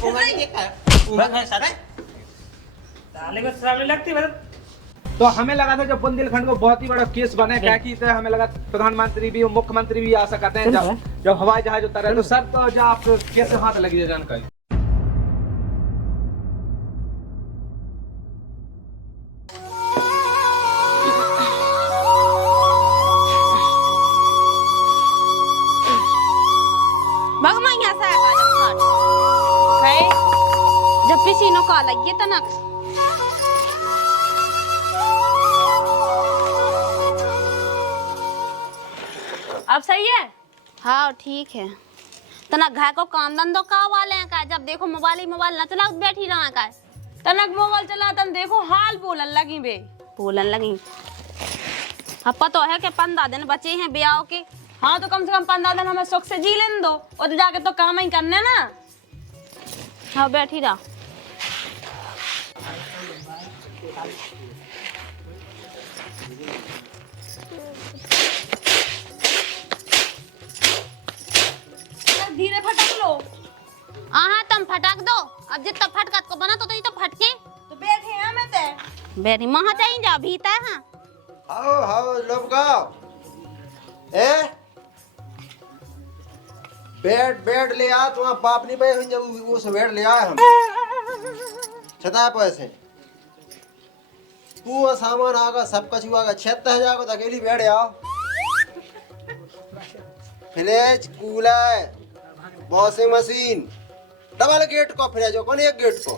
साले को शराब लगती है। तो हमें लगा था जब बुंदेलखंड को बहुत ही बड़ा केस बने क्या की हमें लगा प्रधानमंत्री भी मुख्यमंत्री भी आ सकते हैं जब हवाई जहाज उतर है। तो सर तो जो आप कैसे हाथ लगी जानकारी जब पसीनों का लगे तनक अब सही है। हाँ ठीक है। तनक घर को काम धंधो का वाले हैं का जब देखो मोबाइल न चला बैठी रहा का तनक मोबाइल चला तन देखो हाल बोलन लगी बे बोलन लगी। अब पता है कि 15 दिन बचे हैं ब्याह के। हाँ तो कम से कम 15 दिन हमें सुख से जी लेने दो और जाके तो काम ही करने ना। हाँ बैठी रहा। धीरे फटक लो। हाँ तुम फटक दो। अब जितना फटकत को बना तो फटके तो बैठे हैं हमें ते बेरी महा चाहिए जा भीतर। हाँ आओ लोग गाओ ए बेड ले आ तुम्हारा बाप नहीं पे जब उस बेड ले आए हम छता पैसे तू सामान आगा सब कछु आगा 76 जाओ तो अकेली बेड आओ। Fridge cooler washing machine double gate को फ्रिज हो कौन एक गेट को।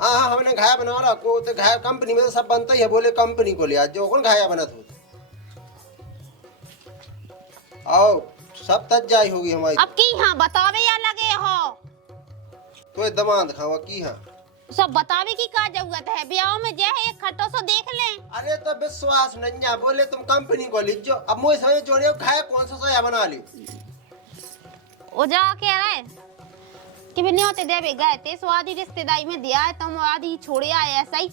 हाँ हमने घाया बना रहा को तो घाया कंपनी में तो सब बनता ही है बोले कंपनी को लिया जो कौन घाया बना तू आओ सब तज जाई होगी हमारी। अब की हाँ बतावे या लगे हो तो दमाद खावा की हाँ सब बतावे की का जरूरत है ब्याह में जे है एक खट्टो सो देख ले। अरे तो विश्वास नहीं बोले तुम कंपनी को लीजो अब मुझे समझ जोड़े खाया कौन सा सोया बना ली ओ जा कह रहे कि भी नहीं होते देवे गए थे सो आधी रिश्तेदारी में दिया है तुम आधी छोड़े आए ऐसा ही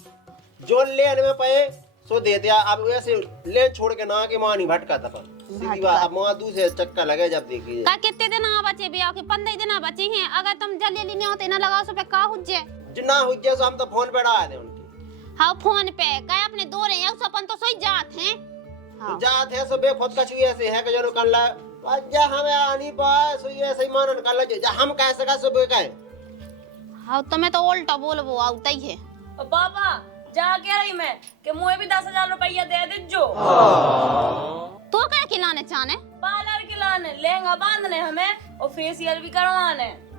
जो लेने में पे सो दे दिया। अब वैसे ले छोड़ के ना के मां नहीं भटका था पर सीधी बात अब मां दूसरे चक्कर लगे जब देखिए का कितने दिन आ बचे ब्याह के 15 दिन बचे हैं अगर तुम जल्दी नहीं होते ना लगाओ सो पे का हुज्जे जिन्ना हुज्जे सो हम तो फोन पे डाल दे उनकी। हाँ फोन पे का अपने दो रहे हैं अपन तो सोई जात हैं। हाँ जात है सो बेखुद कछु ऐसे है कि जो कर ला जा हमें आनी पाए सो ये सही मानन कर ला जा हम कह सका सो बे कहे। हाँ तुम्हें तो उल्टा बोलबो आवता ही है। और पापा जा कह रही मैं कि मुझे भी 10,000 रुपया दे दे जो तो क्या खिलाने चाहने पार्लर के लाने लहंगा बांधने हमें और फेशियल भी करवाने।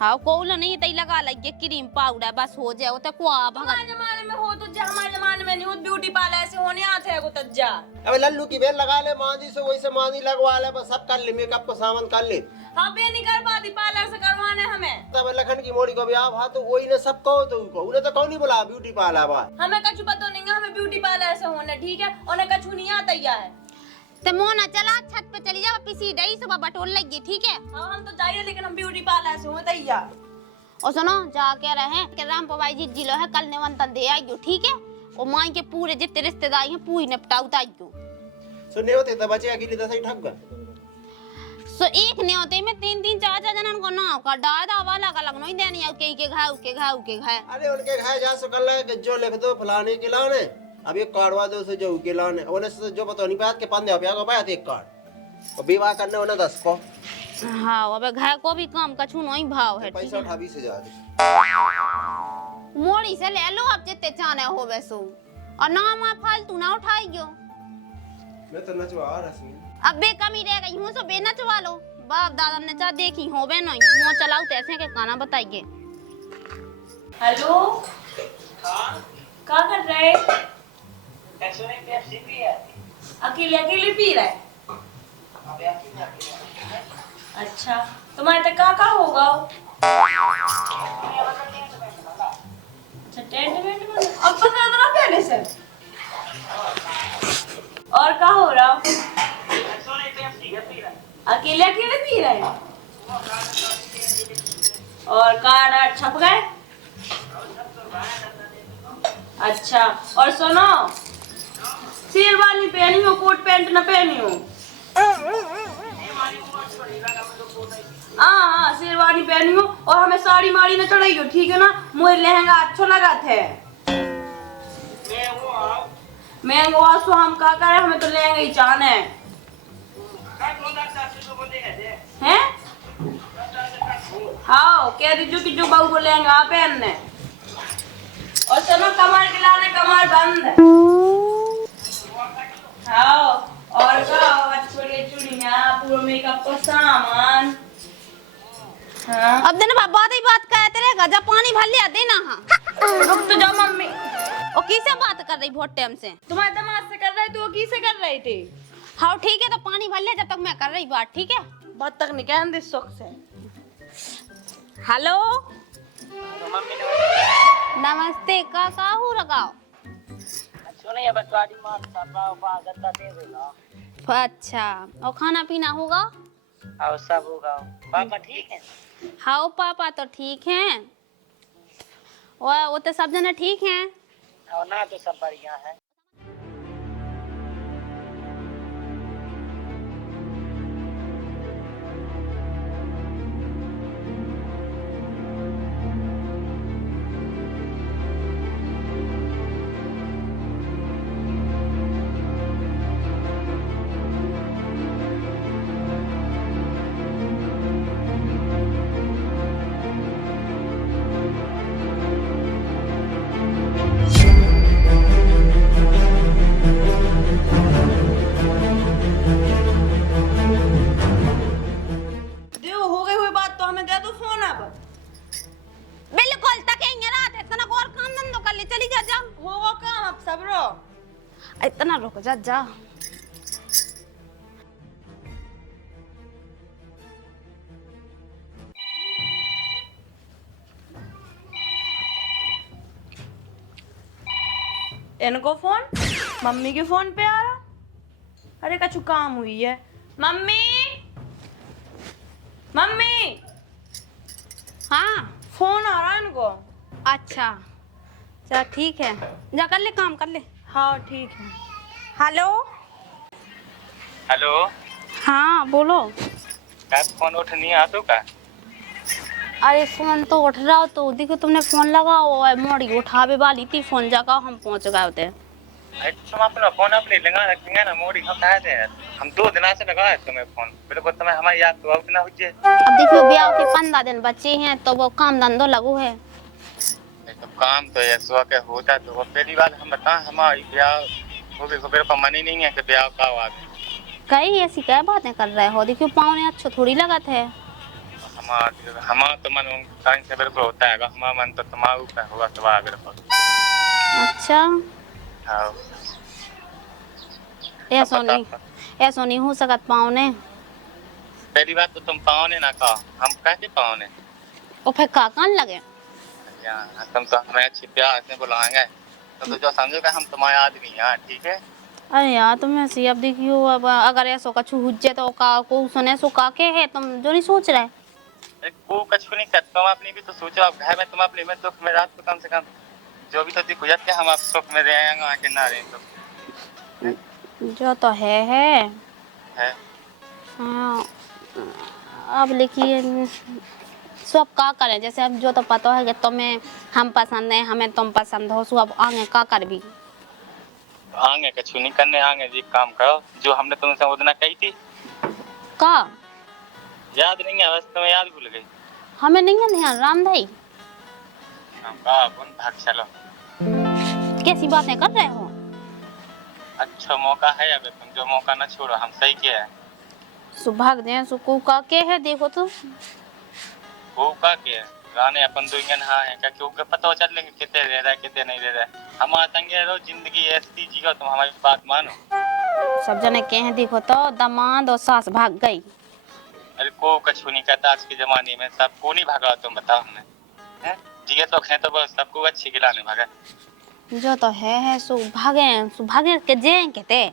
हाँ कोल नहीं तई लगा लगे क्रीम पाउडर बस हो जाए तो को हमारे जमाने में हो तो हमारे जमाने में नहीं हो ब्यूटी पार्लर ऐसे होने आते हैं को तज्जा। अब लल्लू की बेल लगा ले मांदी से वैसे मांदी लगवा ले बस सब कर ले मेकअप को सामान कर ले। हाँ बे नहीं कर पाती पार्लर से करवाने हमें। तब लखन की मोड़ी को भी आप तो वही ने सब कहो तो उनको उन्हें तो कौन नहीं बोला ब्यूटी पार्लर बात हमें कछु पता नहीं है हमें ब्यूटी पार्लर से होने ठीक है उन्हें कछु नहीं आता है। ते मोना चला छत पे चली जा पीसी डई सुबह बटोल लगी ठीक है। हाँ हम तो जाइए लेकिन हम ब्यूटी पार्लर से होते ही यार। और सुनो जा कह रहे हैं कि राम पवाई जी जिलो है कल निमंत्रण दे आइयो ठीक है और मां के पूरे जितने रिश्तेदार हैं पूरी निपटाऊ ताइयो। सुने होते तो बचे अकेले तो सही ठग गए सो एक ने होते में 3-3 4-4 जनन को नाम का डादा वाला अलग नहीं देनी है के घाव के घाव। अरे उनके घर जा सो कर ले जो लिख दो फलाने के लाने अब एक कार्डवा दो से जो के लाने उन्हें से जो पता नहीं पात के 15 रुपया को पाया एक कार्ड और विवाह करने उन्हें 10 को। हाँ अब घर को भी काम कछु नहीं भाव है पैसा उठा भी से जा दे मोड़ी से ले लो अब जितने चाने हो वैसो और ना मैं फालतू ना उठाइयो। मैं तो नचवा रहा अब बे कमी रह गई हूं सो बे नचवा लो बाप दादा ने चाह देखी हो बे नहीं मुंह चलाओ तैसे के गाना बताइए। हेलो क्या कर रहे अकेले अकेले पी रहे। अच्छा तुम्हारे तक का होगा अच्छा टेंट वेंट बना अब 15 दिन पहले से और क्या हो रहा अकेले अकेले पी रहे और कार्ड छप गए। अच्छा और सुनो शेरवानी पहनी हो कोट पैंट न पहनी हो हाँ शेरवानी पहनी हो और हमें साड़ी माड़ी न चढ़ाई हो, ठीक है ना। मुझे लहंगा अच्छा लगा थे। महंगो आसो हम का करे, हमें तो लहंगा ही चाहना है। हैं? हाँ कह दीजिए कि जो बहू को लहंगा पहनने और चलो कमर के लाने, कमर बंद है। हाँ और का छोड़िए चूड़ियाँ, पूरा मेकअप का सामान। हाँ अब देना बात ही बात कहते रहेगा, जब पानी भर लिया देना। हाँ रुक तो जाओ मम्मी। और किसे बात कर रही बहुत टाइम से? तुम्हारे दिमाग से कर रहे थे, वो किसे कर रहे थे? हाँ ठीक है, तो पानी भर लिया जब तक मैं कर रही बात, ठीक है। बात तक नहीं कहन दे शौक से। हेलो नमस्ते, का हो लगाओ। अच्छा और खाना पीना होगा? और सब होगा। पापा ठीक है? हाँ पापा तो ठीक हैं, और वो तो सब जना ठीक हैं। और ना तो सब बढ़िया है। देखो हो गई हुई बात, तो हमें दे दो फोन अब। बिल्कुल तक रात है, इतना और काम धंधो कर ले, चली जा। होगा काम अब सबरो। इतना रुक जा। इनको फोन मम्मी के फोन पे आ रहा। अरे कछु काम हुई है। मम्मी मम्मी हाँ फोन आ रहा है इनको। अच्छा चल ठीक है, जा कर ले काम कर ले। हाँ ठीक है। हेलो हेलो हाँ बोलो। क्या फोन उठ नहीं आ तो का? अरे फोन तो उठ रहा हो, तो देखो तुमने फोन लगाओ, मोड़ी उठावे वाली थी, फोन जगा हम पहुंच गए होते। तुम अपना फोन अपने लगा रखेंगे ना, मोड़ी हम कहा थे हम 2 दिन से लगा है तुम्हें फोन, बिल्कुल तुम्हें हमारी याद तो अब ना हुई। अब देखियो ब्याह के 15 दिन बचे हैं, तो वो काम धंधो लगू है। तो काम तो ये सुबह के होता, तो वो पहली बात हम बता हमारी ब्याह वो भी मेरे को मन ही नहीं है कि ब्याह का हुआ। कई ऐसी क्या बातें कर रहे हो, देखियो पाँव ने अच्छो थोड़ी लगत है। हमारा तो मन कहीं से बिल्कुल होता है, हमारा मन तो तुम्हारा ऊपर हुआ सुबह बिल्कुल। अच्छा हाँ ऐसो नहीं हो सकत पाँव ने। पहली बात तो तुम पाओने ना कहो, हम कैसे पाओने? और फिर कान लगे तुम तो हमें अच्छी प्यार से बुलाएंगे, तो जो समझोगे हम तुम्हारे आदमी हैं, ठीक है। अरे यार तुम ऐसी, अब देखियो अब अगर ऐसो कछु हुज्जे तो का को सुने सो काके है, तुम जो नहीं सोच रहे। वो कछु नहीं कर, तुम अपनी भी तो सोचो। अब घर में तुम अपने में दुख में रात को कम से कम जो भी तो दिख गुजर के हम आप सुख में रहेंगे, आके ना रहे तो जो तो है। हाँ अब लिखिए सब का करें, जैसे अब जो तो पता है कि तुम्हें हम पसंद है, हमें तुम पसंद हो, सो अब आगे का कर भी आगे कछु नहीं करने, आगे जी काम करो जो हमने तुमसे वो दिन कही थी। का याद नहीं है? बस तुम्हें याद भूल गई। हमें नहीं है ध्यान राम भाई। हम कहा अपन भाग चलो। कैसी बातें कर रहे हो? अच्छा मौका है, अब तुम जो मौका ना छोड़ो, हम सही किया है। सुभाग दे सुकू का के है, देखो तो वो का के गाने अपन दुनियन हाँ है क्या, क्योंकि पता चल लेंगे कितने दे रहा है कितने नहीं दे रहा है। हमारा संगे रहो, जिंदगी ऐसी जीओ, तुम हमारी बात मानो। सब जने के हैं, देखो तो दामाद और सास भाग गई। अरे को कछु नहीं कहता आज के जमाने में, सबको नहीं भागा। तुम बताओ हमें जिए तो है, तो बस सबको अच्छी गिलाने भागा। जो तो है सुभागे के जे कहते।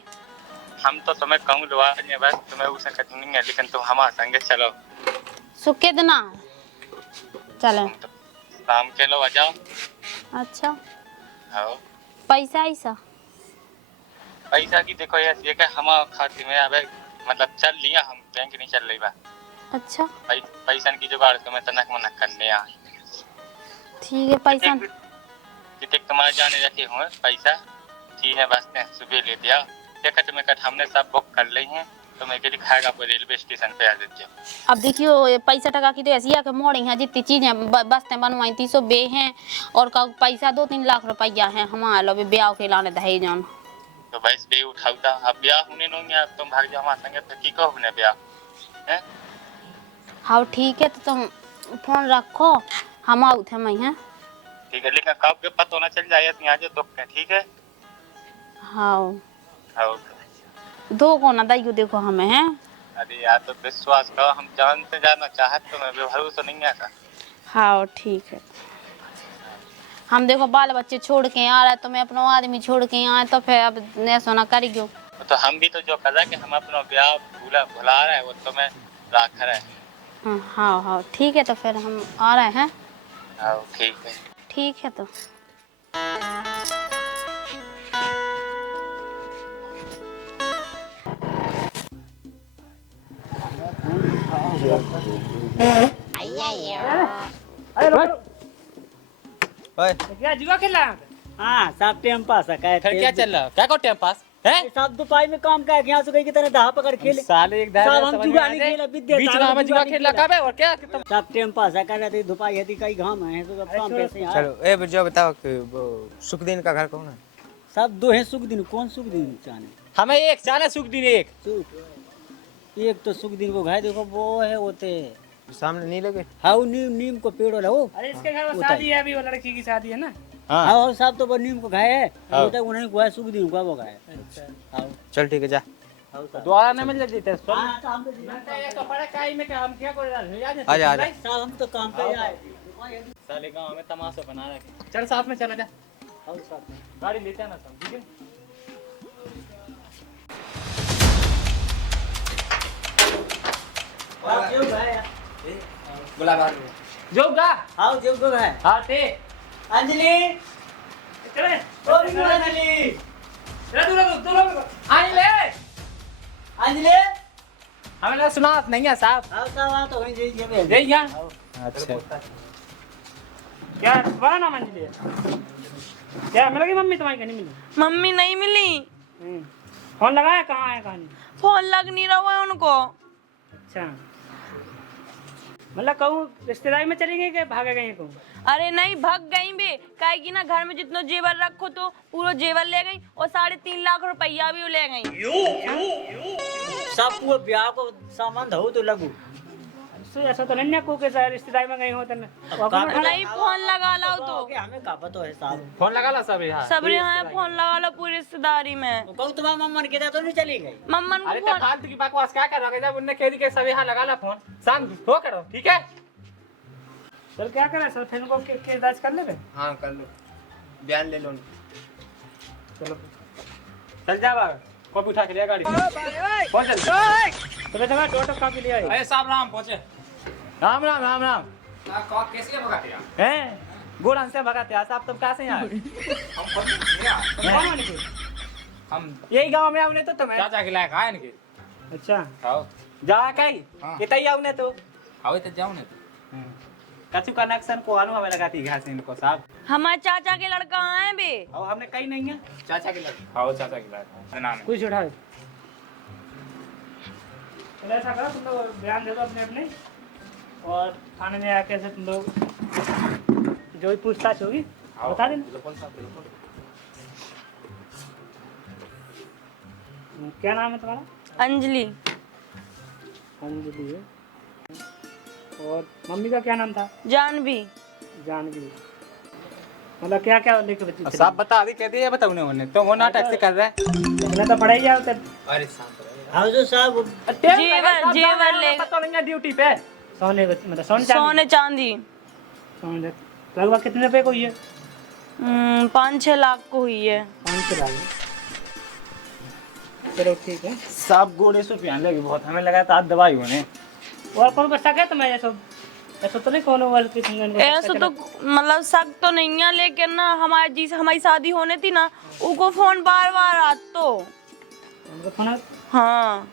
हम तो तुम्हें कहूँ लुआ बस तुम्हें उसे कछु नहीं है, लेकिन तुम हमारे संगे चलो। सुके देना चले तो शाम के लो आ जाओ। अच्छा हाँ पैसा ऐसा पैसा की देखो ऐसी है कि हमारे खाते में अब मतलब चल लिया, हम बैंक नहीं चल रही बा। अच्छा पैसा की जुगाड़ तो मैं तनक मनक करने आ ठीक है पैसा कितने तुम्हारे जाने रखे हुए पैसा ठीक है बस सुबह ले दिया टिकट में कट हमने सब बुक कर ली हैं तो मैं के दिखाएगा आपको रेलवे स्टेशन पे आ देते हो। अब देखियो ये पैसा टका की तो ऐसी है कि मोड़ी हैं जितनी चीजें बस्ते बनवाई 300 बे हैं और का पैसा 2-3 लाख रुपया है हमारे लो ब्याह के लाने दहे जान तो बस बे उठाऊता अब ब्याह होने नहीं है तुम भाग जाओ हमारे संगे तो की कहो ने ब्याह हैं। हाँ ठीक है तो तुम फोन रखो हम आउट है मैं हैं ठीक है लेकिन कब के पता होना चल जाए यहाँ जो तो ठीक है। हाँ हाँ दो को ना दाइयो देखो हमें हैं। अरे यार तो विश्वास करो हम जान से जाना चाहते तो मैं भरोसा नहीं आता। हाँ ठीक है हम देखो बाल बच्चे छोड़ के आ रहा है तो मैं अपना आदमी छोड़ के आए तो फिर अब न सोना करेगी तो हम भी तो जो कर रहे हैं कि हम अपना ब्याह भुला रहे हैं वो तो मैं राख रहे हैं। हाँ हाँ ठीक है तो फिर हम आ रहे हैं। हाँ ठीक है ठीक है तो क्या जुआ खेल रहा है? हाँ सब टाइम पास है फिर क्या चल रहा क्या को टाइम पास है सब दुपाई में काम कर यहाँ से कहीं की तरह दहा पकड़ खेले साले एक सब हम जुआ नहीं खेला विद्या बीच में हमें जुआ खेल रखा है और क्या तुम सब टाइम पास है कर रहे थे दुपाई है कई घाम है तो सब काम पैसे यहाँ चलो ए जो बताओ कि वो सुखदीन का घर कौन है? सब दो है सुख दिन कौन सुख दिन चाहने हमें एक चाले सुख दिन एक सुख एक तो सुख दिन को घाय देखो वो है होते सामने नहीं लगे? हाँ नीम को पेड़ वाला वो अरे इसके घर में शादी है अभी वो लड़की की शादी है ना। हाँ सब तो वो नीम को घाय है वो तो उन्हें को है सुख दिन को वो घाय हाँ चल ठीक है जा द्वारा न मिल जाते हाँ, तो हम तो तो बड़ा काई में क्या हम क्या कर रहे हैं आजा आजा साहब हम तो काम पे आए साले गांव में तमाशा बना रखे चल साथ में चला जा गाड़ी लेते हैं ना सब ठीक है। बुला बाहर जो गा हाँ जो गो है हाँ ते अंजलि चले ओ अंजलि दूर आई ले अंजलि हमें ना सुना नहीं है साहब हाँ साहब तो वहीं जाइए दे यहाँ अच्छा क्या बड़ा नाम अंजलि है क्या मिलेगी मम्मी तुम्हारी नहीं मिली मम्मी नहीं मिली फोन लगाया कहाँ है कहानी फोन लग नहीं रहा है उनको। अच्छा मतलब कहूँ रिश्तेदारी में चली गई कि भागे गई कहूँ अरे नहीं भाग गई बे काहे की ना घर में जितना जेवर रखो तो पूरा जेवर ले गई और 3.5 लाख रुपया भी ले गई। सब पूरे ब्याह को सामान धो तो लगू ऐसा तो नहीं को के रिश्तेदारी में गई हो तो नहीं फोन लगा लो तो हमें का पता है साहब फोन लगा ला सब यहाँ सब यहाँ फोन लगा लो पूरी रिश्तेदारी में। कहूँ तुम्हारा मम्मा ने कहता तो नहीं चली गई मम्मन अरे को तो फोन फालतू की बकवास क्या कर रहा है जब उनने कह दी कि सब यहाँ लगा ला फोन शाम हो करो ठीक है। सर क्या करें सर फिर उनको केस दर्ज कर ले हाँ कर लो बयान ले लो चलो चल जा बाहर कॉपी उठा के लिया गाड़ी पहुंच तो बेटा मैं टोटो कॉपी ले आई अरे साहब राम पहुंचे राम राम राम राम कैसे भगाते यार? हैं गुड़ हमसे भगाते हैं साहब तुम कहाँ से यहाँ हम यही गांव में आउने तो तुम्हें चाचा के लायक आए इनके अच्छा आओ जा कहीं हाँ। इतनी आउने तो आओ तो जाओ ना कछु कनेक्शन को आलू हमें लगाती घास इनको साहब हमारे चाचा के लड़का आए बे और हमने कहीं नहीं है चाचा के लायक आओ चाचा के लायक नाम है कुछ उठा ऐसा करो तुम लोग बयान दे दो अपने अपने और थाने में आके से तुम लोग जो भी पूछताछ होगी बता देना। क्या नाम है तुम्हारा? अंजलि। अंजलि है। और मम्मी का क्या नाम था? जानवी। जानवी। मतलब क्या क्या लेके बच्ची साहब बता दी कहती है बताओ उन्हें तो वो नाटक से कर रहे हैं तो पढ़ाई जाओ तब अरे साहब हाँ जो साहब जेवर ले पता नहीं है ड्यूटी पे सोने मतलब सोने चांदी सोने लगभग कितने रुपए को हुई है? 5-6 लाख को हुई है। 5 लाख। चलो ठीक है। साहब गोड़े से पहन लगी बहुत हमें लगा था दवाई होने और कौन बच्चा क्या तुम्हें ऐसा तो नहीं कौन वर्ल्ड की ऐसा तो मतलब शक तो नहीं है लेकिन ना हमारी शादी होने थी ना उनको फोन बार बार आता तो फोन हाँ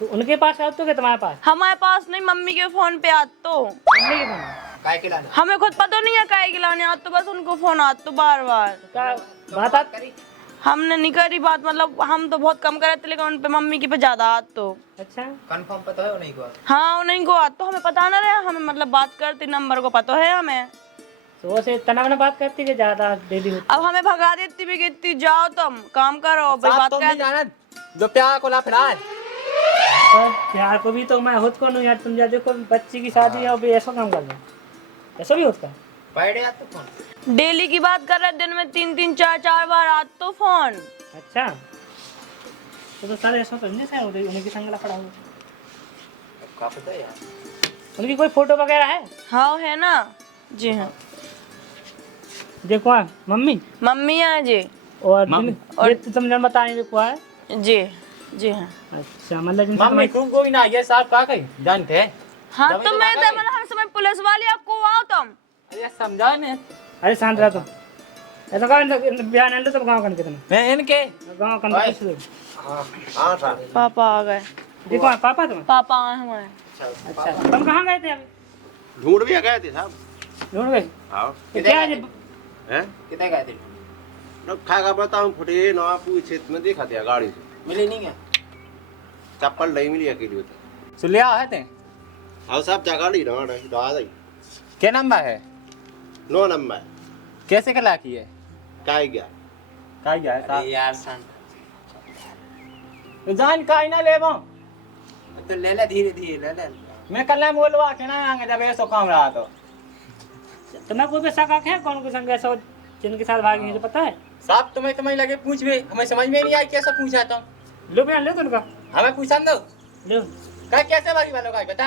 तो उनके पास है तो क्या तुम्हारे पास? हमारे पास नहीं, मम्मी के फोन पे आत तो। मम्मी के फोन में? काय के लाना हमें खुद पता नहीं है काय गिलाने आत तो, बस उनको फोन आत तो बार बार। तो क्या बात करी हमने नहीं करी बात, मतलब हम तो बहुत कम करे थे, लेकिन उन पे मम्मी की पे ज्यादा आत तो। अच्छा कंफर्म पता है नहीं को हाँ उन्हीं को आत तो, हमें पता ना रहे, हमें मतलब बात करते नंबर को पता है हमें। तो वो से तनाव में बात करती है ज्यादा डेली होती अब हमें भगा देती भी कितनी, जाओ तुम काम करो भाई, बात तुम नहीं कर। जाना जो प्यार को ला फिलहाल और प्यार को भी तो मैं खुद को नहीं यार, तुम जा देखो बच्ची की शादी है अभी ऐसा काम कर रहे हो, ऐसा भी होता है? बैठे तो फोन डेली की बात कर रहे, दिन में 3-3 4-4 बार आत तो फोन। अच्छा तो सारे ऐसा तो नहीं सर उनकी संग लफड़ा हुआ, का पता है यार उनकी कोई फोटो वगैरह है? हाँ है ना जी, हाँ देखो है मम्मी मम्मी है जी। और ये तो तुम जन बताने देखो है। जी जी हाँ। अच्छा मतलब जिनसे मम्मी तुम्हारी- कोई ना ये साहब का कही जानते हैं हाँ जब तो ये मैं तो तो भागा मतलब हर समय पुलिस वाले आपको आओ तुम। अरे समझा ने अरे शांत रहा तुम, ऐसा कहा बयान आने सब गाँव कन के तुम मैं इनके गाँव कन ओए। के हाँ साहब पापा आ गए, देखो है पापा तुम? पापा आए हमारे। अच्छा तुम कहाँ गए थे अभी? ढूंढ भी गए थे साहब। ढूंढ गए हाँ तो क्या है हैं कितने गए थे खाएगा बताऊँ फुटे ना पूछे में देखा था गाड़ी से मिले नहीं है चप्पल नहीं मिली अकेली होता। सुलिया है ते हाँ साहब जगह नहीं रहा क्या नंबर है 9 नंबर कैसे कला की है काय गया का गया है साहब यार सन तो जान का ही ना ले वो तो ले ले धीरे धीरे ले ले मैं कल बोलवा के ना आएंगे जब ऐसा काम रहा तो तुम्हें कोई भी शक है कौन को संग ऐसा जिनके साथ भागी है तो पता है? साहब तुम्हें लगे पूछ भी हमें समझ में नहीं आई कैसा पूछा तुम लो बयान लो तुमका हमें पूछा दो लो का कैसे भागी वालों का बता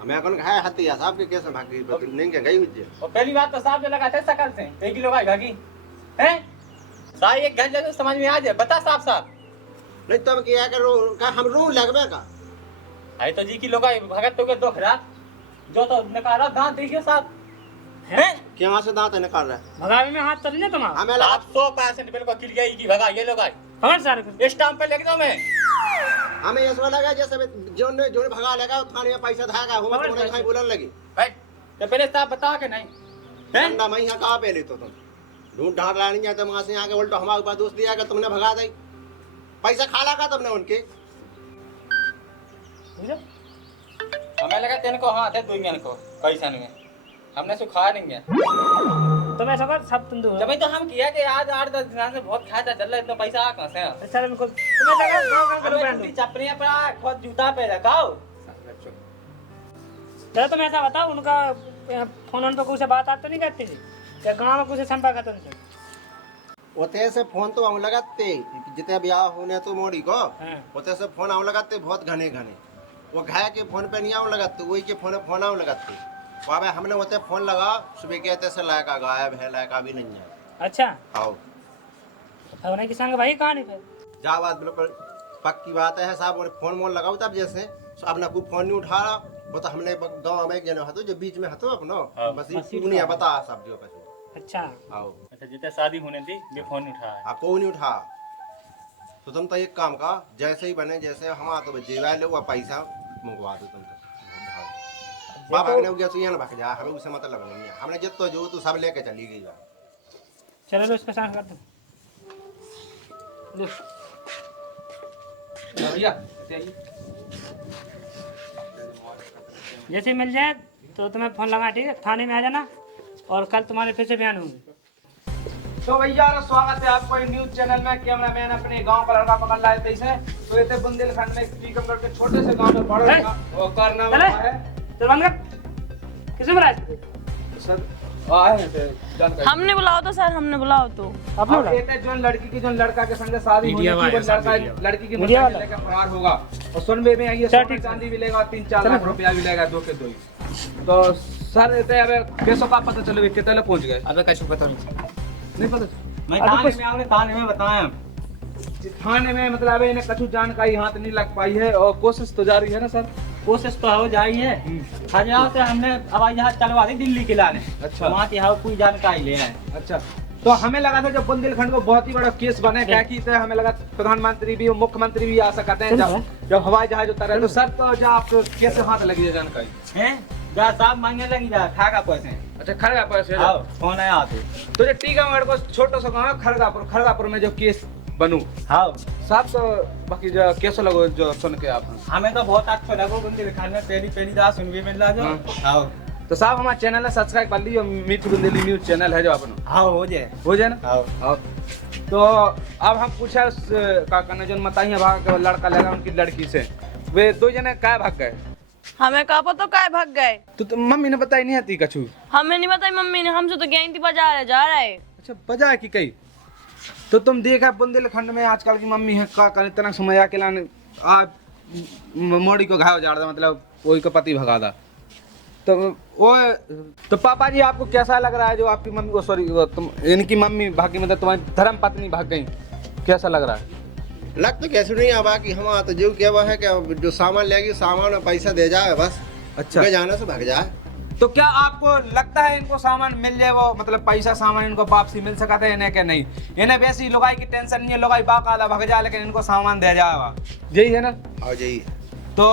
हमें कौन खाया हत्या साहब के कैसे भागी नहीं क्या गई हुई और पहली बात तो साहब जो लगाते हैं शकल से 1 किलो भाई भागी हैं साहब एक घंटे तो समझ में आ जाए बता साहब साहब नहीं तब क्या करो का हम रू लगबे का आई तो जी किलो का भगत तो के दो खराब जो तो निकाला दांत देखिए साहब हैं क्या से दांत निकाल रहा है भगावे में हाथ चल नहीं तुम्हारा हमें लगा 100% बिल्कुल किल गई की भगा ये लोग आई पकड़ सारे को। इस टाइम पे लेके जाओ मैं हमें ऐसा लगा जैसे जो भगा लेगा थाने में पैसा धागा हम तुम्हारे खाई बोलने लगी बैठ तो पहले साहब बता के नहीं हैं ठंडा मैं यहाँ कहाँ पे ले तो तुम ढूंढ ढांड रहा नहीं जाता वहां से आके उल्टा हमारे पास दोस्त दिया कि तुमने भगा दी पैसा खा लगा तुमने उनके बुझे? हमें लगा तेन को हाथ है 2 मिनट को पैसा नहीं है हमने सुखा नहीं है तुम ऐसा कर सब तुम दो जब तो हम किया कि आज 8-10 दिन से बहुत खाया था चल रहा इतना पैसा आ कहां से है सारे में तुम्हें लगा गाँव करो बयान हमें दो। चपनी पर खुद जूता पे रखाओ चलो तुम ऐसा बताओ उनका फोन ऑन पे कुछ से बात आती नहीं करती थी क्या गाँव में कुछ से संपर्क आता नहीं? ओते से फोन तो हम लगाते जितने ब्याह होने तो मोड़ी को हाँ। ओते से फोन हम लगाते बहुत घने घने वो घाय के फोन पे नहीं आऊ लगाते वही के फोन आऊ लगाते बाबा हमने होते फोन लगा सुबह कहते से लायका गायब है लायका भी नहीं है अच्छा आओ अब नहीं किसान भाई कहाँ नहीं फिर जा बात बिल्कुल पक्की बात है साहब और फोन मोन लगाओ तब जैसे सो अपना कोई फोन नहीं उठा रहा वो तो हमने गाँव में एक जने हतो जो बीच में हतो अपनो बस ये बता सब जो कछु अच्छा आओ अच्छा जितने शादी होने थी ये फोन उठाया है आपको नहीं उठा तो तुम तो एक काम का जैसे ही बने जैसे हम तो जेवा ले वो पैसा मंगवा दो तुम बाबा ने गया सुइया ना भाग जा हमें उससे मतलब नहीं है हमने जितो जो तो सब लेके चली गई बा चलो लो इसका शांत कर दो लो। भैया जैसे ही मिल जाए तो तुम्हें फोन लगा ठीक है थाने में आ जाना और कल तुम्हारे फिर से बयान होंगे। तो भैया स्वागत है आपको न्यूज चैनल में। कैमरामैन अपने गांव का लड़का पकड़ लाए थे इसे तो ये थे बुंदेलखंड में टीकमगढ़ के छोटे से गांव में बड़ा है? वो करना चले है चल बंद कर किसे बुलाया सर आए थे जानकारी हमने बुलाओ तो सर, हमने बुलाओ तो। अपने अब बुला ये थे जो लड़की की जो लड़का के संग शादी होने की वो लड़का लड़की की मीडिया मोटरसाइकिल वाला। लेकर फरार होगा और सुनवे में आई चल सोना ठीक है। चांदी भी लेगा 3-4 लाख रुपया भी लेगा 2 के 2 तो सर ये अब कैसे का पता चलो कितने पहुंच गए अबे कछु पता नहीं पता मैं अभी थाने कुछ- में आऊंगा थाने में बताया थाने में मतलब इन्हें कछु जानकारी हाथ नहीं लग पाई है और कोशिश तो जारी है ना सर। कोशिश तो हो जाई है हजारों से हमने हवाई जहाज चलवा दी दिल्ली के लाने अच्छा। वहाँ की यहाँ कोई जानकारी ले आए अच्छा तो हमें लगा था जब बुंदेलखंड को बहुत ही बड़ा केस बने क्या कि हमें लगा प्रधानमंत्री भी और मुख्यमंत्री भी आ सकते हैं जब हवाई जहाज उतरा तो सर तो जो आप कैसे हाथ लगी है जानकारी हैं जा साहब मांगने लगी जा खा का पैसे अच्छा खड़गा पैसे आओ फोन आया आते तो जो टीकागढ़ को छोटा सा गाँव है खड़गापुर में जो केस बनू हाँ साहब तो बाकी जो कैसे लगो जो सुन के आप हमें तो बहुत अच्छा लगा बुंदेलखंड में पहली दास सुन भी मिल रहा जो हाँ तो साहब हमारा चैनल है सब्सक्राइब कर लीजिए मीठी बुंदेली न्यूज चैनल है जो अपना हाँ हो जाए ना हाँ तो अब हम पूछा उस काका ने जो बताइए भाग के लड़का लगा उनकी लड़की से वे दो जने क्या भाग गए हमें कहा पता काय भाग गए तो मम्मी ने बताई नहीं आती कछु हमें नहीं बताई मम्मी ने हमसे तो गई थी बाजार जा रहे अच्छा बजा की कही तो तुम देखा बुंदेलखंड में आजकल की मम्मी है का कर इतना समय आके लाने मोड़ी को घाव झाड़ दा मतलब वही को पति भगा दा तो वो तो पापा जी आपको कैसा लग रहा है जो आपकी मम्मी को सॉरी तुम इनकी मम्मी भागी मतलब तुम्हारी धर्म पत्नी भाग गई कैसा लग रहा है लग तो कैसे नहीं आ बाकी हम तो जो क्या है कि जो सामान लेगी सामान में पैसा दे जाए बस अच्छा जाने से भाग जाए तो क्या आपको लगता है इनको सामान मिल जाए वो मतलब पैसा सामान इनको वापसी मिल सका था इन्हें क्या नहीं इन्हें वैसी लुगाई की टेंशन नहीं है लुगाई बाकाला भाग जाए लेकिन इनको सामान दे जाएगा यही है ना हाँ जी तो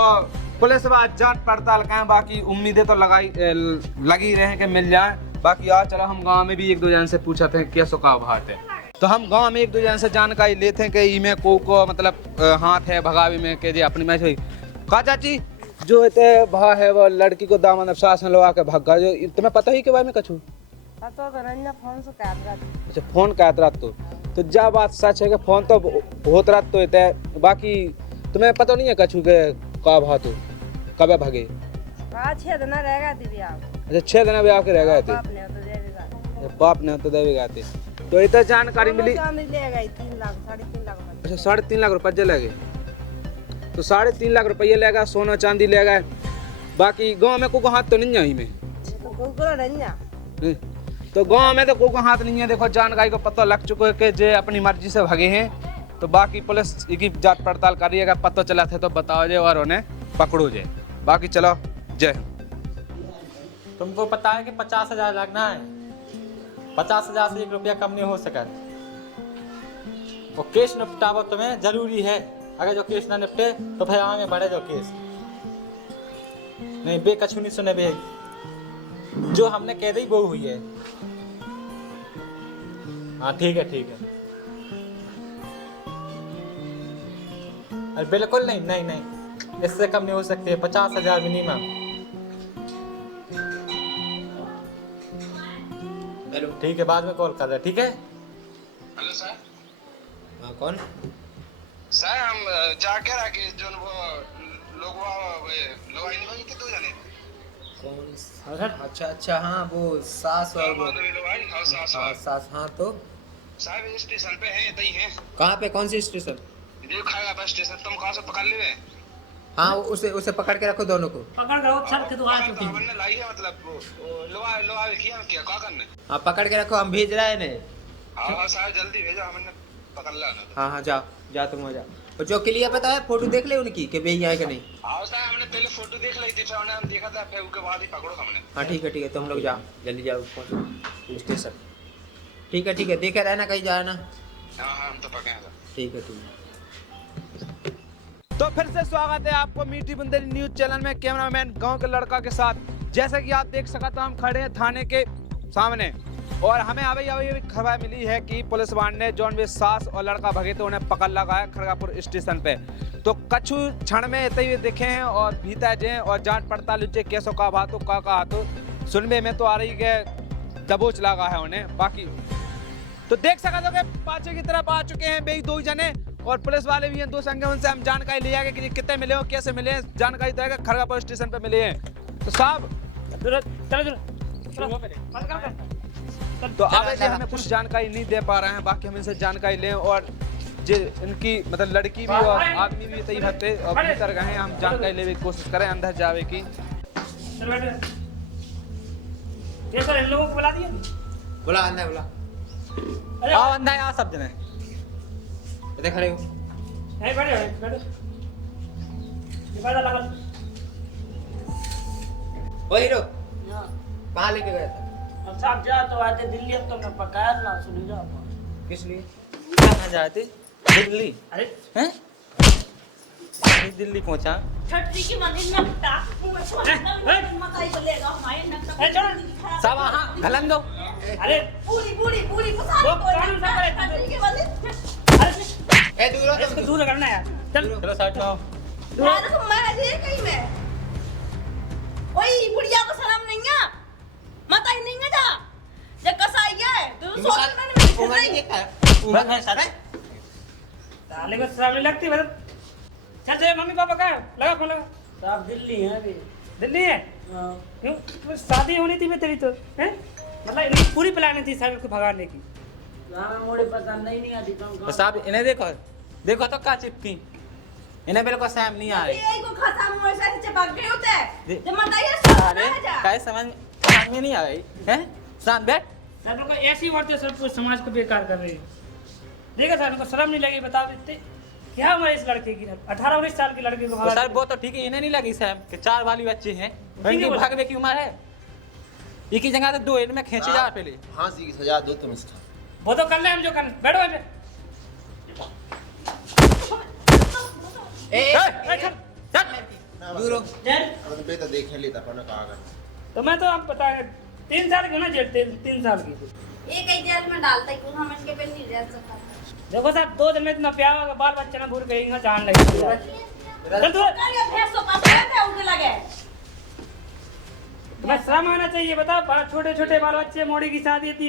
पुलिस बात जांच पड़ताल करें बाकी उम्मीदें तो लगी रहे कि मिल जाए बाकी आज चलो हम गांव में भी एक दो जन से पूछा थे कैसो का बात है तो हम गांव में एक दो जन से जानकारी लेते हैं कि इमे को मतलब हाथ है भगावी में के जे अपनी मैच हुई का चाची जो इतने भा है वो लड़की को दामन सास में लगा के भगा जो तुम्हें पता ही के बारे में कछु अच्छा फोन का रात तो जा बात सच है कि फोन तो होत रात तो इतने बाकी तुम्हें पता नहीं है कछु के का भा तो कब भागे 6 दिन रहेगा दीदी आप अच्छा 6 दिन ब्याह के रह गए थे बाप ने तो देवी गाते तो इतना जानकारी मिली लेगा 3 लाख 3.5 लाख अच्छा 3.5 लाख रुपये लगे तो 3.5 लाख रुपये लेगा सोना चांदी लेगा बाकी गांव में कोई हाथ तो नहीं है में तो गांव में तो कोई हाथ नहीं है देखो जानकारी को पता लग चुका है कि जे अपनी मर्जी से भागे हैं तो बाकी पुलिस की जांच पड़ताल कर रही है अगर पता चला थे तो बताओ जे और उन्हें पकड़ो जे बाकी चलो जय तुमको पता है कि 50,000 लगना है 50,000 से 1 रुपया कम नहीं हो सका वो केस निपटावा तुम्हें जरूरी है अगर जो केस ना निपटे तो फिर आगे बढ़े जो केस नहीं बे कछु नहीं सुने बे जो हमने कह दी वो हुई है हाँ ठीक है अरे बिल्कुल नहीं इससे कम नहीं हो सकते 50,000 मिनिमम ठीक है बाद में कॉल कर रहे ठीक है हेलो सर हाँ कौन सर हम जाके रखे जो वो लोग नहीं भाई के 2 जने कौन अच्छा हाँ वो सास और वो सास हाँ तो साहब स्टेशन पे है तई है कहाँ पे कौन सी स्टेशन जो खाएगा बस स्टेशन तुम कहाँ से पकड़ ले हाँ उसे पकड़ के रखो दोनों को पकड़ करो सर के दुकान चुकी हमने लाई है मतलब लोहा किया क्या करने हाँ पकड़ के रखो हम भेज रहे हैं हाँ साहब जल्दी भेजो हमने पकड़ लाना हाँ जा तुम हो जाओ और जो के लिए पता है फोटो देख ले उनकी कि भैया है कि नहीं हाँ साहब हमने पहले फोटो देख ली थी फिर हमने देखा था फिर उसके बाद ही पकड़ो हमने हाँ ठीक है तुम लोग जाओ जल्दी जाओ पुलिस स्टेशन ठीक है देखे रहना कहीं जाए ना हाँ हम तो पके हैं ठीक है तो फिर से स्वागत है आपको मीठी बुंदेली न्यूज चैनल में कैमरामैन गांव के लड़का के साथ जैसा कि आप देख सका तो हम खड़े हैं थाने के सामने और हमें अभी खबर मिली है कि पुलिस वाहन ने जौन भी सास और लड़का भगे तो उन्हें पकड़ लगा है खड़गापुर स्टेशन पे तो कछु क्षण में इतने हुए दिखे हैं और भीतर जे और जांच पड़ताल कैसो का बात का तो सुनने में तो आ रही है दबोच लगा है उन्हें बाकी तो देख सका तो पाछे की तरफ आ चुके हैं बेई 2 जने और पुलिस वाले भी हैं 2 संख्या उनसे हम जानकारी लिया कि कितने मिले हो कैसे मिले हैं जानकारी तो है कि खड़गापुर स्टेशन पे मिले हैं तो साहब तो आगे से हमें कुछ जानकारी नहीं दे पा रहे हैं बाकी हम इनसे जानकारी लें और जो इनकी मतलब लड़की भी और आदमी भी सही रहते और भीतर गए हम जानकारी लेने की कोशिश करें अंदर जावे की ये सर इन लोगों को बुला दिया बुला आओ अंदर आ सब जने इधर खड़े हो नहीं बैठो ये बात लगा ओ हीरो कहाँ लेके गया था अब साहब जा तो आते दिल्ली अब तो मैं पकाया ना सुनी जा किस लिए कहाँ जाते दिल्ली अरे हैं मैं दिल्ली पहुंचा। छठी की मंदिर में टाक में मकाई को लेगा हमारे ए, छोड़। सब वहाँ घलन दो। अरे पूरी पूरी पूरी को वो कानून सा करे। छठी की मंदिर ए दूर इसको दूर करना है यार। चल चलो साइड में आओ। यार तो मैं जी कहीं में ओए बुढ़िया को शर्म नहीं है मत आई नहीं है जा जे कसाई है तू सोच नहीं साले को शर्म नहीं लगती मतलब। चल चल मम्मी पापा कहाँ है? लगा फोन लगा। साहब दिल्ली है अभी। दिल्ली है? हाँ। क्यों तो शादी होनी थी मैं तेरी तो हैं मतलब इनकी पूरी प्लानिंग थी साहब को भगाने की। यहाँ मोड़े पसंद नहीं आती तो साहब इन्हें देखो देखो तो का चिपकी इन्हें बिल्कुल सैम नहीं आ रही। यही को खाता मुंह से चिपक गए होते हैं जब मत आइए अरे काय समझ में नहीं आ रही हैं शांत बैठ। सर को ऐसी बातें सब कुछ समाज को बेकार कर रही है। देखा सर को शर्म नहीं लगी बताओ इतने क्या उम्र इस लड़के की 18-19 साल की लड़के को तो सर वो तो ठीक है इन्हें नहीं लगी सैम कि 4 वाली बच्चे हैं इनकी भागने की उम्र है एक ही जगह तो 2 इनमें खींचे जा पहले। फांसी की सजा दो तुम इसका। वो तो कर ले हम जो कर बैठो बैठो। दूर अब तो बेटा देख लेता पर ना कहा कर। तो मैं तो आप बता 3 साल की ना जेल 3 साल की। एक ही जेल में डालता ही हम इसके पे नहीं रह सकता। देखो साहब 2 दिन में इतना प्यार होगा बाल बच्चे ना भूल गए जान लगी। चल तू भैंस तो पास है उनके लगे तुम्हें शर्म आना चाहिए बताओ छोटे छोटे बाल बच्चे मोड़ी की शादी थी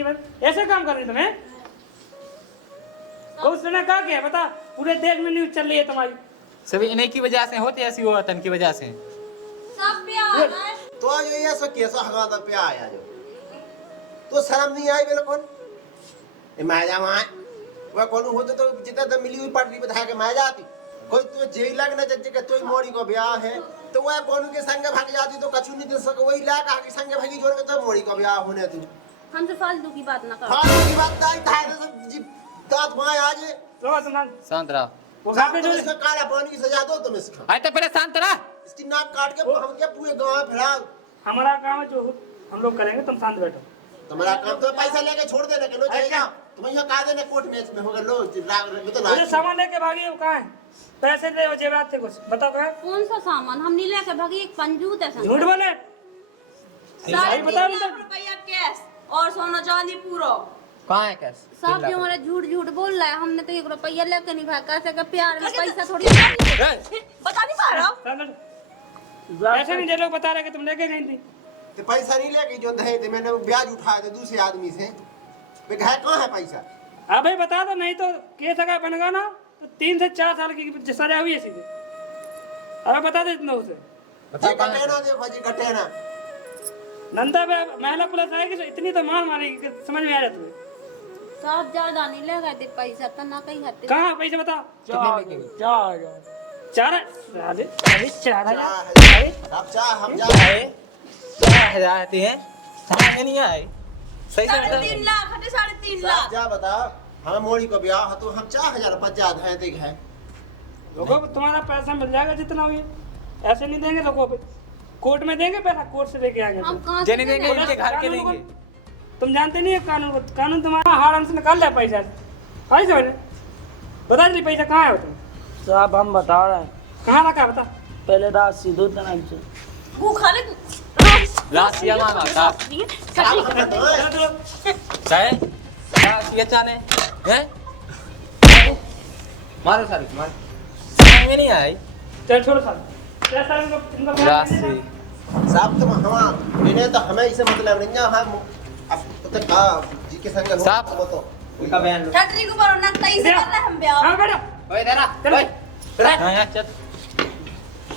ऐसे काम कर रही तुम्हें उसने कहा क्या बता पूरे देश में न्यूज चल रही है तुम्हारी सभी इन्हीं की वजह से होती ऐसी वो वतन की वजह से सब प्यार है तो आज ये सो कैसा हगा दा पे आया जो तो शर्म नहीं आई बिल्कुल ए मैं जा वहां वो कौन होते तो जितना तो मिली हुई पटरी बता के मैं जाती कोई तो जेल लगना जज्जे के तोई मोड़ी को ब्याह है तो वह कौन के संग भाग जाती तो कछु नहीं दे सको वही ला के संग भागी जोड़ के तो मोड़ी को ब्याह होने तू हमसे फालतू की बात ना करो। फालतू की बात नहीं था तो दांत मां आज शांत रहो वो कहां पे जो इसका काला पानी की सजा दो तुम इसको। आए तो पहले शांत रहा इसकी नाक काट के हम क्या पूरे गांव फिरा हमारा काम जो हम लोग करेंगे तुम शांत बैठो। तुम्हारा काम तो पैसा लेके छोड़ देना कि लो जाएगा तुम यहाँ कहा देना कोर्ट मैच में होगा लो तो मुझे सामान लेके भागी वो कहाँ है पैसे दे वो जेवरात थे कुछ बताओ कहाँ है? कौन सा सामान हम नहीं लेके भागी एक पंजूत है झूठ बोले सही बताओ रुपया कैश और सोना चांदी पूरा कहाँ है कैश साहब जो हमारा झूठ झूठ बोल रहा है हमने तो 1 रुपया लेके नहीं भागा कैसे प्यार में पैसा थोड़ी बता नहीं पा रहा ऐसे नहीं जो लोग बता रहे कि तुम लेके गई थी तो पैसा नहीं लेके जो दहे थे मैंने ब्याज उठाया था दूसरे आदमी से वे कहा कहाँ है पैसा। हाँ भाई बता दो नहीं तो केस अगर बनेगा ना तो 3 से 4 साल की सजा हुई है सीधे। अरे बता दे इतना उसे घटेना देखो जी घटेना नंदा महिला पुलिस आएगी तो इतनी तो मार मारेगी कि समझ में आ जाए तुम्हें। साहब ज्यादा नहीं लेगा दे पैसा तो ना कहीं हते कहाँ पैसे बताओ 4,000 अब चाह हम जा 4,000 आती है समझ में नहीं आई सही से 3.5 लाख 3.5 लाख क्या बता हमें मोड़ी को ब्याह तो हम 4,050 है देख है लोगों को तुम्हारा पैसा मिल जाएगा जितना भी ऐसे नहीं देंगे लोगों को कोर्ट में देंगे पैसा कोर्ट से लेके आएंगे हम कहां जेने देंगे इनके घर के देंगे। तुम जानते नहीं है कानून को कानून तुम्हारा हाथ से निकाल लिया पैसा आई समझ बता दे पैसा कहाँ है तुम साहब हम बता रहे हैं कहाँ रखा बता पहले रात सीधो तनाई से वो खाने राशिया मांगा साहब चाहे राशिया चाने हैं मारो सारी मार समझ में नहीं आई चल छोड़ो साहब राशि साहब तुम हम इन्हें तो हमें इसे मतलब नहीं हम अब तो का जी के संग साहब वो तो उनका बयान लो छतरी को बरो ना तई से कर रहे हम ब्याह हां बेटा ओए तेरा ओए हां चल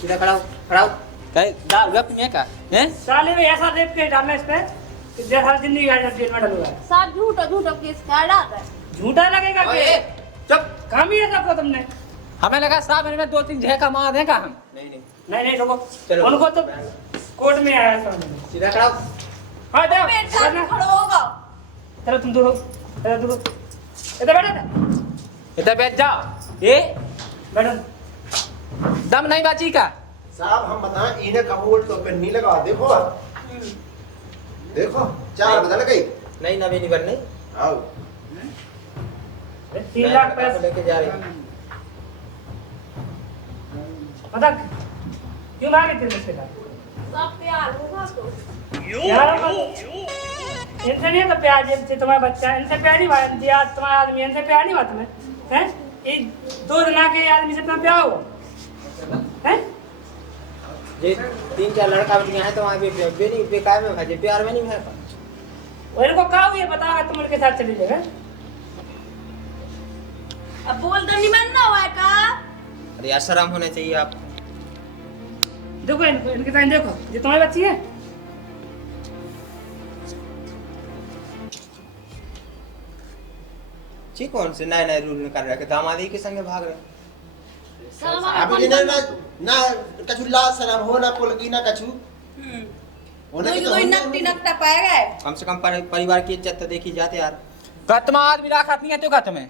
सीधा खड़ा हो कहीं दाल गप नहीं का हैं साले में ऐसा रेप के डालना इस पे कि जैसा जिंदगी आ जाए जेल में डालूंगा साहब झूठा केस का डाल झूठा लगेगा ओए कि चुप काम ही ऐसा को तुमने हमें लगा साहब इनमें 2-3 झेका मार देगा हम नहीं रुको उनको तो कोर्ट में आया था सीधा खड़ा हो हां दे बेटा खड़ा होगा चलो तुम दूर इधर बैठो इधर बैठ जा ये बैठो दम नहीं बाची का साहब हम बताएं इन्हें कबूल तो पे नहीं लगा देखो देखो 4 बता लगे नहीं नवी नहीं बनने आओ 3 लाख पैसे लेके जा रहे बता क्यों भागे तेरे से का सब प्यार होगा तो प्यार होगा तो इनसे नहीं तो प्यार जिनसे तुम्हारा बच्चा इनसे प्यार नहीं हुआ दिया तुम्हारा आदमी इनसे प्यार नहीं हुआ तुम्हें हैं ये 2 दिन के आदमी से इतना प्यार हुआ हैं ये 3-4 लड़का बिटिया है तो वहाँ बेकार में भाजे प्यार में नहीं है और इनको कहा हुआ बता तुम उनके साथ चली जाएगा अब बोल तो नहीं बनना हुआ है का अरे यार शर्म होना चाहिए आप देखो इनके साथ देखो ये तुम्हारी बच्ची है ठीक कौन से नए नए रूल निकाल रखे दामादी के संगे भाग रहे सब अभी ना कछु ला शर्म हो ना पुलकी ना कछु कोई नकटी नकटा पाएगा कम से कम परिवार की इज्जत तो देखी जाते यार का तुम आदमी राखत नहीं है तो का तुम्हें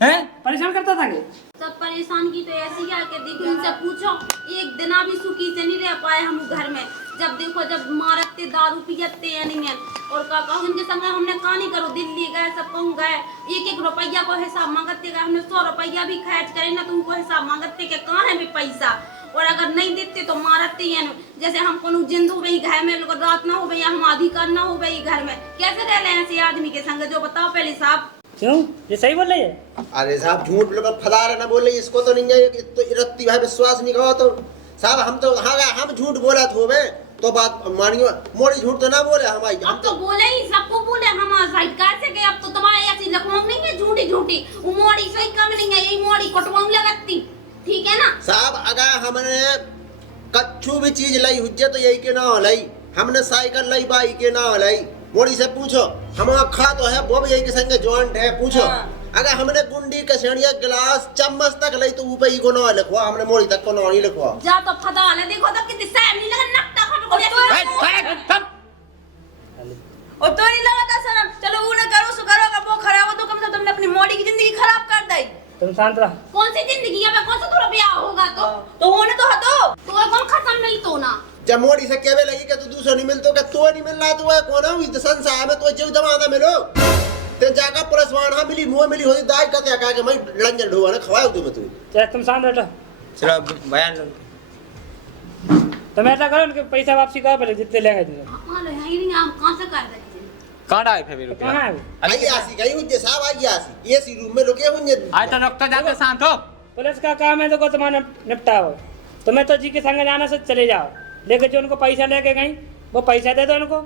हैं परेशान करता था कि सब परेशान की तो ऐसी है कि देखो इनसे पूछो एक दिन भी सुखी से नहीं रह पाए हम घर में जब देखो जब मारते दारू पियते या नहीं है और काका उनके संग हमने कहानी करो दिल्ली गए सब कहूँ गए 1-1 रुपया को हिसाब मांगते गए हमने 100 रुपया भी खर्च करे ना तो उनको हिसाब मांगते के कहाँ है भी पैसा और अगर नहीं देते तो मारते हैं जैसे हम कोनो जिंद हो गई घर में रात ना हो गई हम अधिकार ना हो गई घर में कैसे रह रहे हैं ऐसे आदमी के संग जो बताओ पहले साहब क्यों ये सही बोल रही है अरे साहब झूठ लोग फदा रहे ना बोले इसको तो नहीं है तो रत्ती भाई विश्वास नहीं करो तो साहब हम तो हम झूठ बोला तो बात मानियो मोड़ी झूठ तो ना बोले हम अब तो बोले ही सबको बोले हम साइड कार से गए अब तो तुम्हारी ऐसी लखनऊ नहीं है झूठी झूठी वो मोड़ी सही कम नहीं है यही मोड़ी कटवाऊ लगती ठीक है ना साहब अगर हमने कच्छु भी चीज लाई हुज्जे तो यही के ना लाई हमने साइकिल लाई बाइक के ना लाई मोड़ी से पूछो हम खा तो है वो भी यही के संगे जॉइंट है पूछो अगर हमने गुंडी कसेड़िया गिलास चम्मच तक लाई तो ऊपर ही को ना लिखवा हमने मोड़ी तक को ना नहीं लिखवा जा तो फदा ले देखो तो कितनी सैम नहीं लगा नकटा खट को और तो नहीं लगा था सर चलो वो ना करो सो करो का वो खराब हो तो कम से कम तुमने अपनी मोड़ी की जिंदगी खराब कर दी तुम शांत रहो कौन सी जिंदगी है कौन सा थोड़ा ब्याह होगा तो होने तो हतो तो कौन खत्म मिल तो ना जब मोड़ी से कहवे लगी कि तू दूसरा नहीं मिलतो कि तो नहीं मिल रहा तो कौन है इस संसार में तो जीव जमाना मिलो ते जाकर पुलिस वाला मिली मुंह मिली होती दाई कहते कहा कि मैं लंजन ढोवा ना खवाओ तू मैं तू चल तुम शांत बैठो चलो बयान लो तुम ऐसा करो उनके पैसा वापसी करो पहले जितने ले गए थे मान लो यही नहीं हम कहां से कर रहे थे कहां आए फिर रुपया कहां है वो? आई आसी गई हुज्जे साहब आई आसी एसी रूम में रुके हुज्जे आज तो डॉक्टर जाके शांत हो पुलिस का काम है तो तुम्हारा निपटाओ तुम्हें तो जी के संग जाना से चले जाओ लेके जो उनको पैसा लेके गई वो पैसा दे दो उनको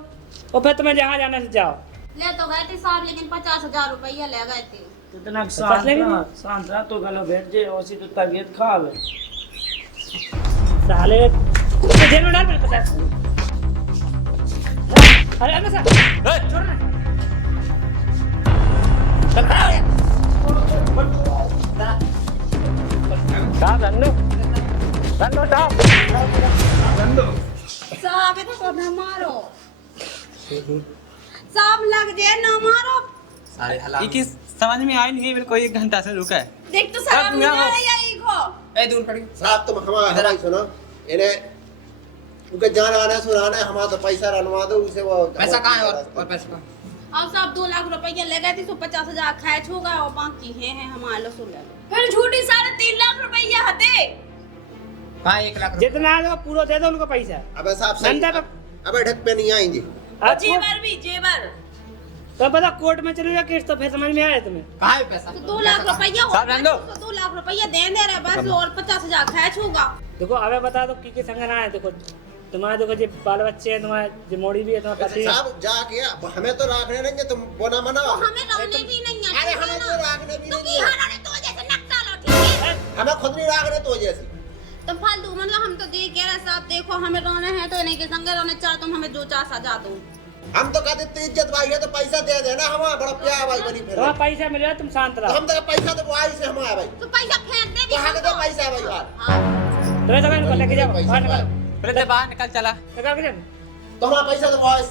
और फिर तुम्हें जहाँ जाना से जाओ ले तो गए थे साहब लेकिन 50,000 रुपया ले गए थे कितना शांत रहा तो गलो बैठ जे ओसी तो तबीयत खराब है साले तो जेल में डाल मेरे 50 अरे अरे सर छोड़ ना चल खड़ा हो रंडू साहब इसको न मारो साहब लग जाए ना मारो सारे हालात ये समझ में आई नहीं मेरे को 1 घंटा से रुका है देख तो शर्म नहीं आ रही है इको ए दूर पड़ी साहब तुम हमारा सुनो इन्हें उनके जान आना सुनाना है हमारा तो पैसा रनवा दो उसे वो पैसा कहाँ है और पैसा कहाँ अब साहब 2 लाख रुपया ले गए थे तो 50,000 खर्च होगा और बाकी है हमारे लो सुन ले फिर झूठी 3.5 लाख रुपया हते कहाँ 1 लाख जितना है पूरा दे दो उनको पैसा अबे साहब नंदा पे अबे ढक पे नहीं आएंगे जेवर भी जेवर तो पता कोर्ट में चलो या केस तो फिर समझ में आया तुम्हें कहाँ है पैसा तो 2 लाख रुपया साहब रहने दो। तो 2 लाख रुपया दे रहे बस और 50,000 खर्च होगा देखो अबे बता दो की संग ना है देखो तुम्हारे देखो जो बाल बच्चे हैं तुम्हारे जो मोड़ी भी है तुम्हारे पति साहब जाके हमें तो राखने नहीं तुम बोना मना तो हमें रहने भी नहीं है अरे हमें तो राखने भी तो नहीं की हारा तो जैसे नकटा लो ठीक है हमें खुद नहीं राखने तो जैसी तुम फालतू मतलब हम तो देख कह रहे साहब देखो हमें रोने हैं तो नहीं के संग रोने चाह तुम हमें जो चाह सजा दो हम तो कहते थे इज्जत भाई है तो पैसा दे देना हमारा बड़ा प्यार भाई बनी फिर तुम्हारा पैसा मिल रहा है तुम शांत तो रहो हम तो पैसा तो आई से हमारा भाई तो पैसा फेंक दे तो हमें तो पैसा भाई यार तुम्हें तो इनको लेके जाओ बाहर निकालो पहले बाहर निकल चला निकाल के जाओ तो हमारा पैसा तो वॉइस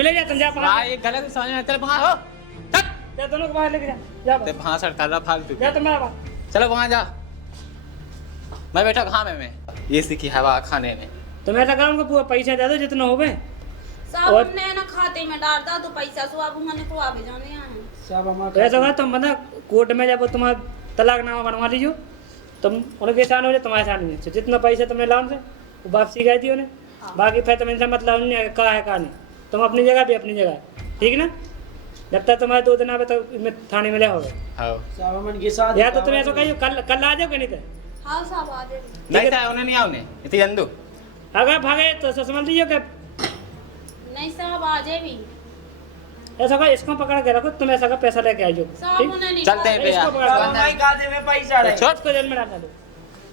मिले जा तुम जा भाई बाहर ये गलत समझ में चल बाहर हो चल जा दोनों को बाहर लेके जा जा ते भाषण कर रहा फालतू जा तुम बाहर चलो वहां जा मैं बैठा घामे में ये सीखी हवा खाने में तुम्हें ऐसा करो उनको पूरा पैसा दे दो जितना होवे साहब और- हमने ना खाते में डाल दा तो पैसा सो अब उन्होंने को आवे जाने हैं तो ऐसा करो तुम बता कोर्ट में जब तुम्हारा तलाकनामा बनवा लीजिए तुम उनके साथ हो जाए तुम्हारे साथ नहीं है। जितना पैसा तुमने लाओ से वो वापसी गई थी उन्हें, बाकी फिर तुम इनसे मतलब नहीं कहा है कहा नहीं, तुम अपनी जगह भी अपनी जगह, ठीक ना। जब तक तुम्हारे 2 दिन आवे तो थाने में ले होगा, या तो तुम ऐसा कहियो कल आ जाओ कि नहीं तो हाँ साहब आ जाए। नहीं था उन्हें नहीं आओने इतनी अंदू अगर भागे तो समझ लीजिए कि नहीं साहब आ जाए भी ऐसा का इसको पकड़ के रखो, तुम ऐसा का पैसा लेके आइयो, साहब ठीक? उन्हें नहीं चलते हैं भैया। इसको पकड़ के छोट को जेल में डाल दो,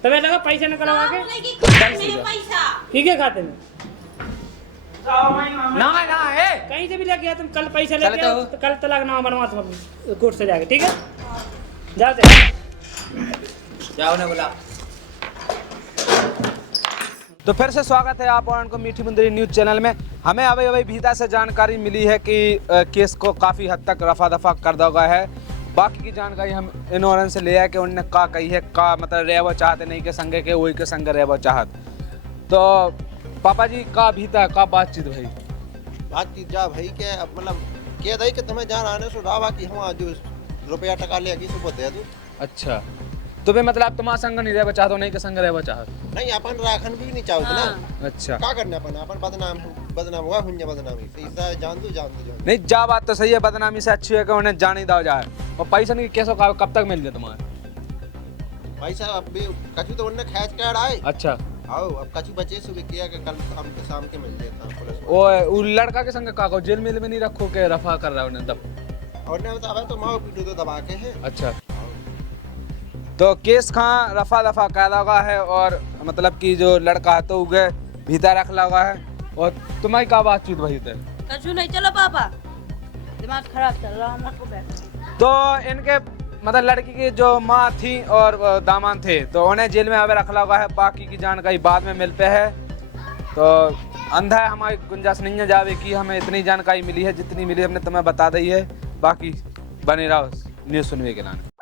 तुम ऐसा का पैसा निकलवा साहब के उन्हें की खाते में पैसा ठीक है खाते में ना ना है कहीं से भी लेके आया तुम कल पैसा चलते लेके आओ, हो। तो कल तलाक नामा बनवा तुम अपनी कोर्ट से जाके, ठीक है। जाते जाओ ने बोला। तो फिर से स्वागत है आप और को मीठी मुंदरी न्यूज़ चैनल में। हमें अभी भीतर से जानकारी मिली है कि केस को काफ़ी हद तक रफा दफा कर दिया गया है। बाकी की जानकारी हम इन्होंने से लिया है कि उनने का कही है का मतलब रह वो चाहते नहीं के संगे के वही के संग रह वो चाहत। तो पापा जी का भीतर का बातचीत भाई बातचीत जा भाई के अब मतलब कह दई कि तुम्हें जान आने सो रावा कि हम आज रुपया टका ले की सुबह दे दूं। अच्छा तो भाई मतलब तुम्हारा संग नहीं रह चाहते नहीं के संग रह चाहत नहीं अपन राखन भी नहीं चाहते ना। अच्छा क्या करना अपन बदनाम हुआ हुन्या बदनामी पैसा जान दो नहीं जा बात तो सही है, बदनामी से अच्छी है कि उन्हें जान ही दो जाए। और पैसा नहीं कैसे कब तक मिल जाए तुम्हारे पैसा अब भी कछु तो उन्हें खैच कर आए। अच्छा आओ अब कछु बचे सुबह किया कि कल शाम के मिल जाता पुलिस वो लड़का के संग का जेल में नहीं रखो के रफा कर रहा है उन्हें तब और ने बताया तो माओ पीटो तो दबा के है। अच्छा तो केस कहाँ रफा दफा कर लगा है और मतलब कि जो लड़का है तो उगे भीतर रख लगा है। और तुम्हारी क्या बातचीत भाई थे कछु नहीं, चलो पापा दिमाग खराब चल रहा हमारे को बैठ। तो इनके मतलब लड़की की जो माँ थी और दामाद थे तो उन्हें जेल में अभी रख लगा है। बाकी की जानकारी बाद में मिल पे है। तो अंधा है हमारी गुंजाइश नहीं है जावे की हमें इतनी जानकारी मिली है जितनी मिली हमने तुम्हें बता दी है। बाकी बने रहो न्यूज़ सुनने के लिए।